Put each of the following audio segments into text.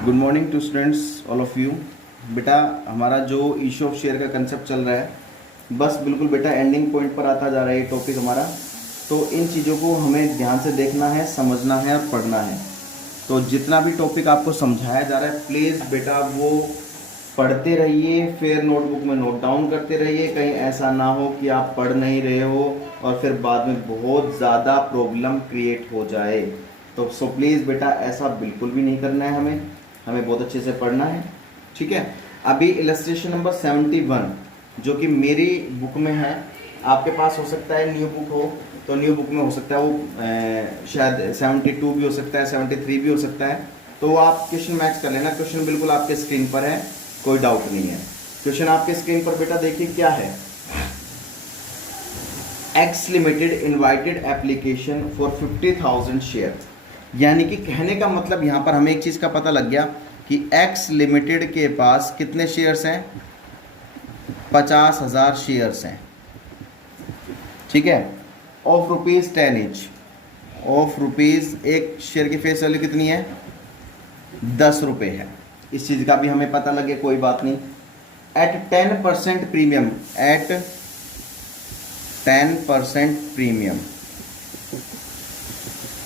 Good morning to students all of you. बेटा हमारा जो इशू ऑफ शेयर का कंसेप्ट चल रहा है बस बिल्कुल बेटा एंडिंग पॉइंट पर आता जा रहा है ये टॉपिक हमारा। तो इन चीज़ों को हमें ध्यान से देखना है, समझना है और पढ़ना है। तो जितना भी टॉपिक आपको समझाया जा रहा है प्लीज़ बेटा वो पढ़ते रहिए, फिर नोटबुक में नोट डाउन करते रहिए। कहीं ऐसा ना हो कि आप पढ़ नहीं रहे हो और फिर बाद में बहुत ज़्यादा प्रॉब्लम क्रिएट हो जाए। तो सो प्लीज़ बेटा ऐसा बिल्कुल भी नहीं करना है, हमें बहुत अच्छे से पढ़ना है, ठीक है। अभी इलस्ट्रेशन नंबर 71 जो कि मेरी बुक में है, आपके पास हो सकता है न्यू बुक हो तो न्यू बुक में हो सकता है वो शायद 72 भी हो सकता है, 73 भी हो सकता है। तो वो आप क्वेश्चन मैच कर लेना। क्वेश्चन बिल्कुल आपके स्क्रीन पर है, कोई डाउट नहीं है। क्वेश्चन आपके स्क्रीन पर बेटा देखिए क्या है। X limited invited application for 50,000 share. यानी कि कहने का मतलब यहाँ पर हमें एक चीज़ का पता लग गया कि एक्स लिमिटेड के पास कितने शेयर्स हैं, 50,000 शेयर्स हैं, ठीक है। Of rupees 10 each, of rupees एक शेयर की फेस वैल्यू कितनी है, 10 रुपये है। इस चीज़ का भी हमें पता लगे, कोई बात नहीं। एट 10% प्रीमियम, एट 10% प्रीमियम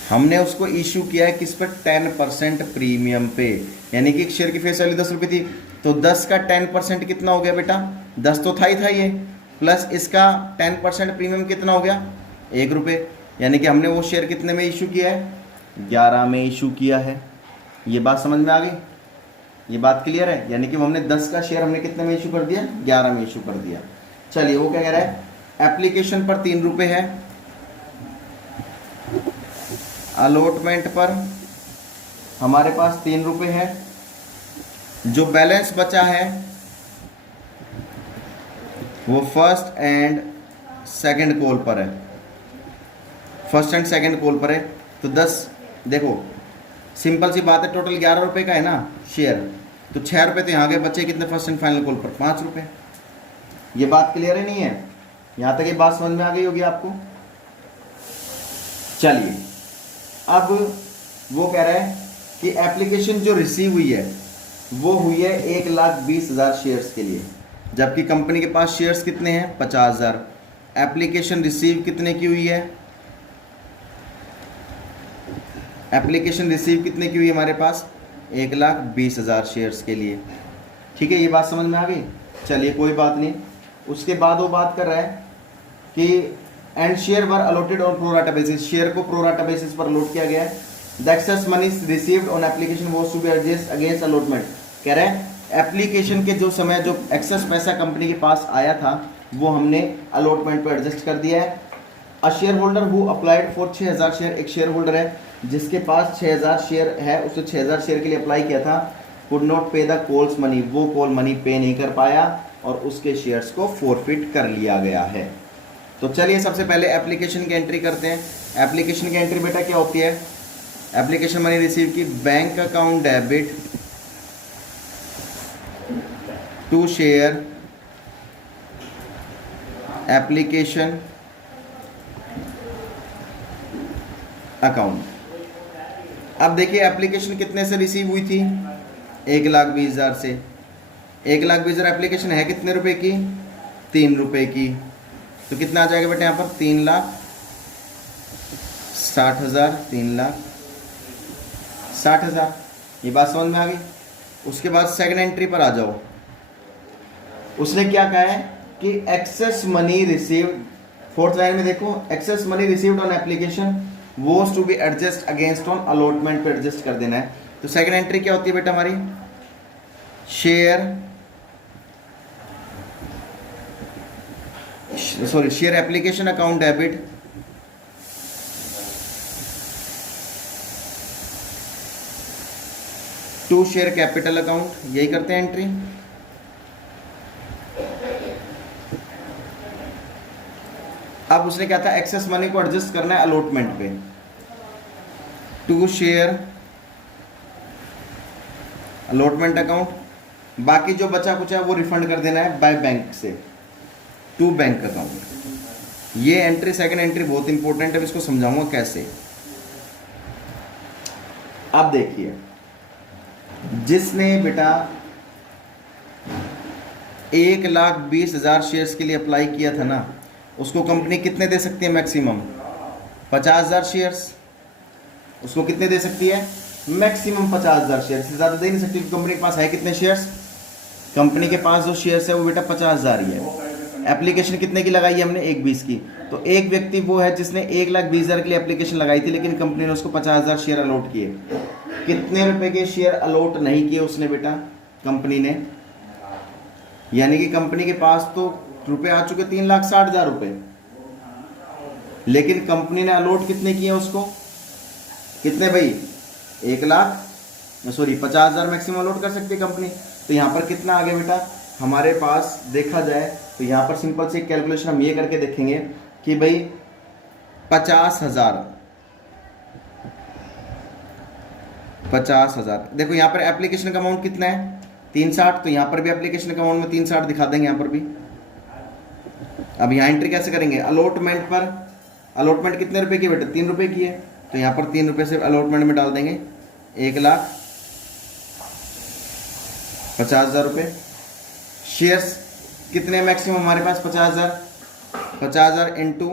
हमने उसको इशू किया है किस पर, 10% प्रीमियम पे। यानी कि एक शेयर की फेस वैल्यू 10 रुपये थी तो 10 का 10% कितना हो गया बेटा, 10 तो था ही था ये, प्लस इसका 10% प्रीमियम कितना हो गया, 1 रुपये। यानी कि हमने वो शेयर कितने में इशू किया है, 11 में इशू किया है। ये बात समझ में आ गई, ये बात क्लियर है। यानी कि हमने 10 का शेयर हमने कितने में इशू कर दिया, 11 में इशू कर दिया। चलिए वो क्या कह रहा है, एप्लीकेशन पर 3 रुपये है, अलॉटमेंट पर हमारे पास 3 रुपये है, जो बैलेंस बचा है वो फर्स्ट एंड सेकंड कॉल पर है, फर्स्ट एंड सेकंड कॉल पर है। तो 10 देखो सिंपल सी बात है, टोटल 11 रुपये का है ना शेयर, तो 6 रुपये तो यहाँ के बच्चे कितने फर्स्ट एंड फाइनल कॉल पर, 5 रुपये। ये बात क्लियर है नहीं है, यहाँ तक ये बात समझ में आ गई होगी आपको। चलिए अब वो कह रहा है कि एप्लीकेशन जो रिसीव हुई है वो हुई है 1,20,000 शेयर्स के लिए, जबकि कंपनी के पास शेयर्स कितने हैं, 50,000। एप्लीकेशन रिसीव कितने की हुई है, एप्लीकेशन रिसीव कितने की हुई है हमारे पास, 1,20,000 शेयर्स के लिए, ठीक है। ये बात समझ में आ गई। चलिए कोई बात नहीं। उसके बाद वो बात कर रहा है कि and share were allotted on pro rata basis, share को प्रोराटा बेसिस पर अलॉट किया गया है। The excess money received on application was to be adjust against allotment. कह रहे हैं एप्लीकेशन के जो समय जो एक्सेस पैसा कंपनी के पास आया था वो हमने अलॉटमेंट पर एडजस्ट कर दिया है। A share holder who applied for 6,000 share, एक शेयर होल्डर है जिसके पास 6,000 शेयर है, उसने 6,000 शेयर के लिए अप्लाई किया था, कुड नॉट पे द कॉल्स मनी, वो कॉल मनी पे नहीं कर पाया और उसके शेयर्स को फोरफिट कर लिया गया है। तो चलिए सबसे पहले एप्लीकेशन की एंट्री करते हैं। एप्लीकेशन की एंट्री बेटा क्या होती है, एप्लीकेशन मनी रिसीव की, bank account debit to share application account. अब देखिए एप्लीकेशन कितने से रिसीव हुई थी, 1,20,000 से। 1,20,000 एप्लीकेशन है कितने रुपए की, 3 रुपए की। तो कितना आ जाएगा बेटा यहाँ पर, 3,60,000, 3,60,000। ये बात समझ में आ गई। उसके बाद सेकंड एंट्री पर आ जाओ। उसने क्या कहा है कि excess money received, fourth line में देखो, excess money received on application was to be adjust against on allotment पे एडजस्ट कर देना है। तो सेकंड एंट्री क्या होती है बेटा हमारी, share application account debit to share capital account, यही करते हैं एंट्री। अब उसने क्या था, एक्सेस मनी को एडजस्ट करना है अलॉटमेंट पे, टू शेयर अलॉटमेंट अकाउंट। बाकी जो बचा कुछ है वो रिफंड कर देना है बाय बैंक से टू बैंक अकाउंट। ये एंट्री सेकंड एंट्री बहुत इंपॉर्टेंट है, इसको समझाऊंगा कैसे। अब देखिए जिसने बेटा 1,20,000 शेयर्स के लिए अप्लाई किया था ना, उसको कंपनी कितने दे सकती है मैक्सिमम? 50,000 शेयर्स। उसको कितने दे सकती है? मैक्सिमम 50,000 शेयर, से ज़्यादा दे नहीं सकती। कंपनी के पास है कितने शेयर्स? कंपनी के पास जो शेयर्स है वो बेटा 50,000 ही है। एप्लीकेशन कितने की लगाई है हमने? 1,20 की। तो एक व्यक्ति वो है जिसने 1,20,000 के लिए एप्लीकेशन लगाई थी, लेकिन कंपनी ने उसको 50,000 शेयर अलॉट किए। कितने रुपए के शेयर अलॉट नहीं किए उसने बेटा? कंपनी ने, यानी कि कंपनी के पास तो रुपए आ चुके 3,60,000 रुपए, लेकिन कंपनी ने अलॉट कितने किए उसको? कितने भाई? 50,000 मैक्सिमम अलॉट कर सकती है कंपनी। तो यहाँ पर कितना आ गया बेटा हमारे पास? देखा जाए तो यहाँ पर सिंपल से कैलकुलेशन हम ये करके देखेंगे कि भाई 50,000 देखो यहाँ पर एप्लीकेशन का अमाउंट कितना है? 360। तो यहाँ पर भी एप्लीकेशन का अमाउंट में 360 दिखा देंगे यहाँ पर भी। अब यहाँ एंट्री कैसे करेंगे? अलॉटमेंट पर। अलॉटमेंट कितने रुपए की बेटा? 3 रुपए की है। तो यहाँ पर 3 रुपए से अलॉटमेंट में डाल देंगे 1,50,000 रुपये। शेयर्स कितने मैक्सिमम हमारे पास? 50,000। 50,000 इंटू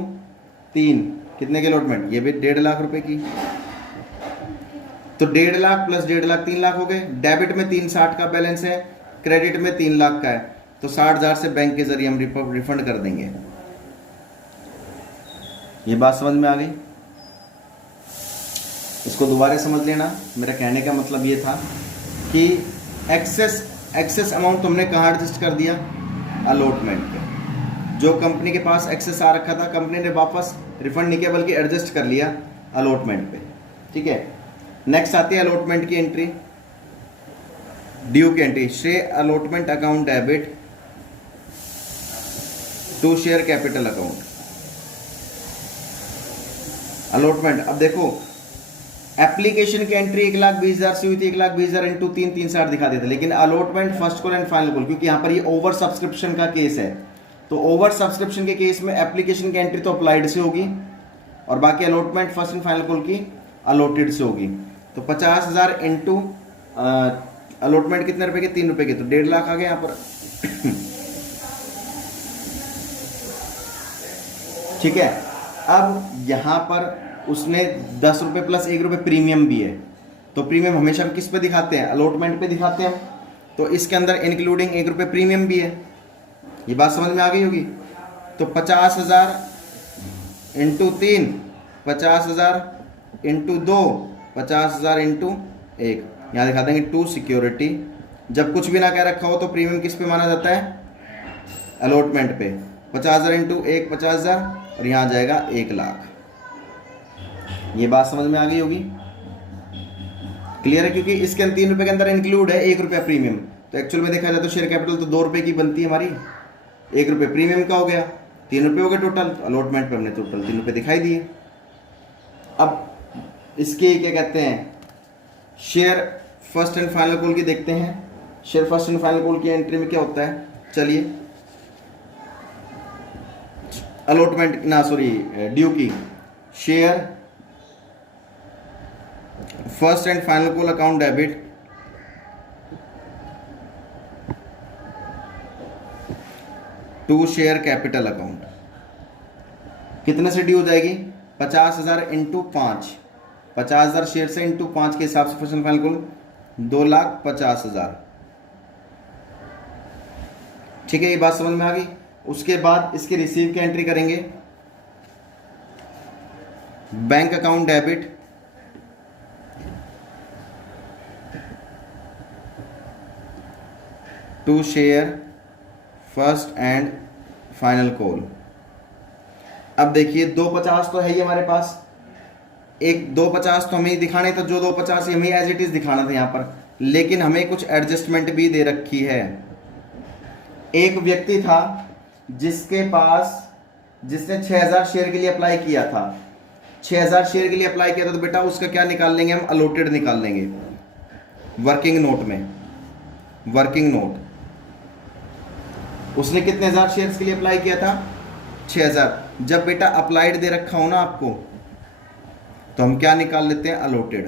3 कितने की अलॉटमेंट? ये भी 1.5 लाख रुपए की। तो 1.5 लाख प्लस 1.5 लाख 3 लाख हो गए। डेबिट में 360 का बैलेंस है, क्रेडिट में 3 लाख का है। तो 60,000 से बैंक के जरिए हम रिफंड कर देंगे। ये बात समझ में आ गई? इसको दोबारा समझ लेना। मेरा कहने का मतलब ये था कि एक्सेस अमाउंट तुमने कहाँ एडजस्ट कर दिया? अलॉटमेंट पे। जो कंपनी के पास एक्सेस आ रखा था, कंपनी ने वापस रिफंड नहीं किया बल्कि एडजस्ट कर लिया अलॉटमेंट पे। ठीक है, नेक्स्ट आती है अलॉटमेंट की एंट्री, ड्यू की entry. Share allotment account debit to share capital account. Allotment, अब देखो एप्लीकेशन की एंट्री 1,20,000 से हुई थी। 1,20,000 इंटू 360 दिखा देते, लेकिन allotment first call and final call, क्योंकि यहाँ पर ये ओवर सब्सक्रिप्शन का केस है। तो ओवर सब्सक्रिप्शन के केस में एप्लीकेशन की एंट्री तो अप्लाइड से होगी और बाकी allotment first and final call की अलॉटेड से होगी। तो 50,000 इंटू अलॉटमेंट कितने रुपए के? 3 रुपए के। तो 1.5 लाख आ गया यहाँ पर। ठीक है, अब यहाँ पर उसने 10 रुपये प्लस 1 रुपये प्रीमियम भी है। तो प्रीमियम हमेशा हम किस पे दिखाते हैं? अलॉटमेंट पे दिखाते हैं। तो इसके अंदर इंक्लूडिंग 1 रुपये प्रीमियम भी है। ये बात समझ में आ गई होगी? तो 50,000 इंटू 3, 50,000 इंटू 2, 50,000 इंटू 1, यहाँ दिखा देंगे टू सिक्योरिटी। जब कुछ भी ना कह रखा हो तो प्रीमियम किस पे माना जाता है? अलॉटमेंट पे। 50,000 इंटू 1 50,000 और यहाँ आ जाएगा 1 लाख। ये बात समझ में आ गई होगी? क्लियर है? क्योंकि इसके 3 रुपए के अंदर इंक्लूड है 1 रुपया प्रीमियम। तो एक्चुअल में देखा जाए तो शेयर कैपिटल तो 2 रुपए की बनती है हमारी, 1 रुपये प्रीमियम का हो गया, 3 रुपये हो गए टोटल। अलॉटमेंट पे हमने टोटल 3 रुपये दिखाई दिए। अब इसके क्या कहते हैं? Share first and final call की देखते हैं। Share first and final call की एंट्री में क्या होता है? चलिए, अलॉटमेंट ना सॉरी ड्यू की। Share first and final call account debit to share capital account. कितने से ड्यू हो जाएगी? 50,000 इंटू 5, 50,000 शेयर से इंटू 5 के हिसाब से फर्स्ट एंड फाइनल कॉल 2,50,000। ठीक है, ये बात समझ में आ गई? उसके बाद इसके रिसीव की एंट्री करेंगे। Bank account debit to share first and final call. अब देखिए 250 तो है ही हमारे पास, एक 250 तो हमें दिखाना ही था, जो 250 हमें एज इट इज दिखाना था यहाँ पर, लेकिन हमें कुछ एडजस्टमेंट भी दे रखी है। एक व्यक्ति था जिसके पास, जिसने 6,000 शेयर के लिए अप्लाई किया था। 6,000 शेयर के लिए अप्लाई किया था, तो बेटा उसका क्या निकाल लेंगे हम? अलॉटेड निकाल लेंगे वर्किंग नोट में। वर्किंग नोट, उसने कितने हज़ार शेयर्स के लिए अप्लाई किया था? 6,000। जब बेटा अप्लाइड दे रखा हो ना आपको, तो हम क्या निकाल लेते हैं? अलॉटेड।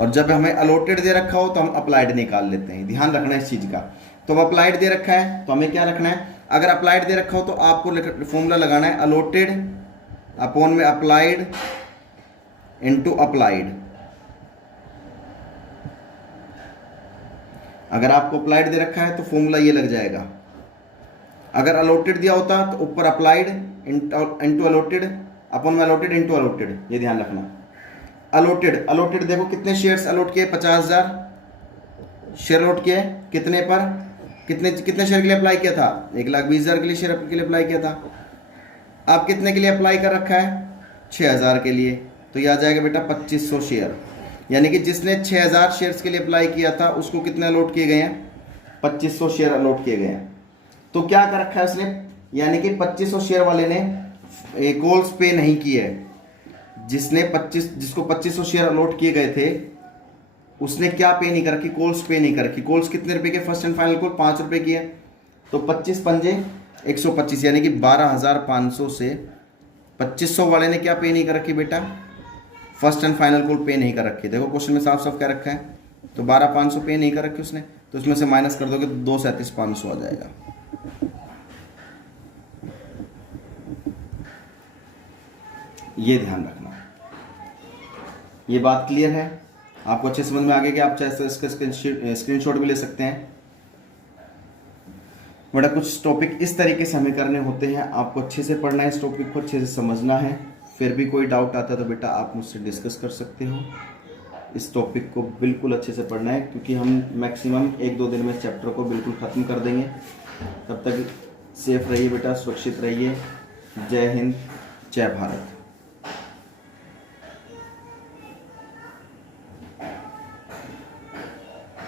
और जब हमें अलॉटेड दे रखा हो तो हम अप्लाइड निकाल लेते हैं। ध्यान रखना है इस चीज़ का। तो अब अप्लाइड दे रखा है तो हमें क्या रखना है, अगर अप्लाइड दे रखा हो तो आपको फॉर्मूला लगाना है अलॉटेड अपॉन में अप्लाइड इनटू अप्लाइड। अगर आपको अप्लाइड दे रखा है तो फॉर्मूला ये लग जाएगा। अगर अलॉटेड दिया होता तो ऊपर अप्लाइड इनटू अलॉटेड अपॉन में अलॉटेड इनटू अलॉटेड, ये ध्यान रखना। अलॉटेड देखो कितने शेयर्स अलॉट किए, 50,000 शेयर अलॉट किए, कितने पर, कितने शेयर के लिए अप्लाई किया था, 1,20,000 के लिए शेयर के लिए अप्लाई किया था। आप कितने के लिए अप्लाई कर रखा है, 6,000 के लिए, तो यह आ जाएगा बेटा 2500 शेयर। यानी कि जिसने 6,000 शेयर्स के लिए अप्लाई किया था उसको कितने अलॉट किए गए हैं, 2500 शेयर अलॉट किए गए हैं। तो क्या कर रखा है उसने, यानी कि 2500 शेयर वाले ने कॉल्स पे नहीं किए। जिसको 2500 शेयर अलॉट किए गए थे उसने क्या पे नहीं कर रखी, कॉल्स पे नहीं कर रखी। कॉल्स कितने रुपए के, फर्स्ट एंड फाइनल कॉल 5 रुपए की है, तो 25 पंजे 125, यानी कि 12,500 से 2500 वाले ने क्या पे नहीं कर रखी बेटा, फर्स्ट एंड फाइनल कॉल पे नहीं कर रखी। देखो क्वेश्चन में साफ साफ क्या रखा है, तो 12,500 पे नहीं कर रखी उसने, तो उसमें से माइनस कर दोगे तो 2,37,500 आ जाएगा। ये ध्यान रखना। ये बात क्लियर है, आपको अच्छे समझ में आ गया कि आप चाहे इसका स्क्रीनशॉट भी ले सकते हैं। बेटा कुछ टॉपिक इस तरीके से हमें करने होते हैं, आपको अच्छे से पढ़ना है, इस टॉपिक को अच्छे से समझना है। फिर भी कोई डाउट आता है तो बेटा आप मुझसे डिस्कस कर सकते हो। इस टॉपिक को बिल्कुल अच्छे से पढ़ना है, क्योंकि हम मैक्सिमम 1-2 दिन में चैप्टर को बिल्कुल ख़त्म कर देंगे। तब तक सेफ रहिए बेटा, सुरक्षित रहिए। जय हिंद, जय भारत।